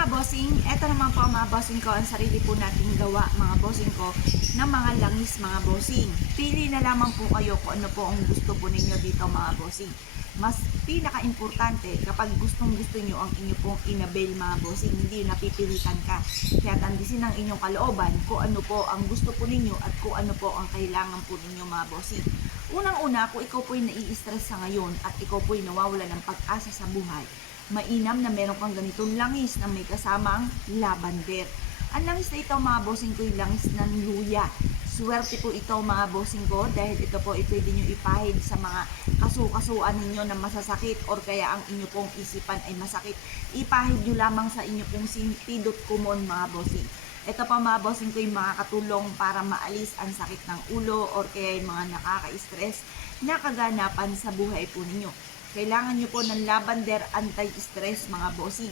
mga bossing, eto naman po mga bossing ko, ang sarili po nating gawa mga bossing ko ng mga langis mga bossing. Pili na lamang po kayo kung ano po ang gusto po ninyo dito mga bossing. Mas pinaka-importante kapag gustong gusto nyo ang inyo pong inabail mga bossing, hindi napipilitan ka. Kaya tandisin ang inyong kalooban kung ano po ang gusto po ninyo at kung ano po ang kailangan po ninyo mga bossing. Unang-una, kung ikaw po'y nai-stress sa ngayon at ikaw po'y nawawala ng pag-asa sa buhay, mainam na meron kang ganitong langis na may kasamang lavender. Ang langis na ito mga bossing ko, yung langis ng luya. Swerte po ito mga bossing ko dahil ito po pwede nyo ipahid sa mga kasukasuan ninyo na masasakit or kaya ang inyo pong isipan ay masakit. Ipahid nyo lamang sa inyo pong sintidot kumon mga bossing. Ito pa mga bossing ko yung makakatulong para maalis ang sakit ng ulo or kaya yung mga nakaka-stress na kaganapan sa buhay po ninyo. Kailangan nyo po ng lavender anti-stress mga bossing.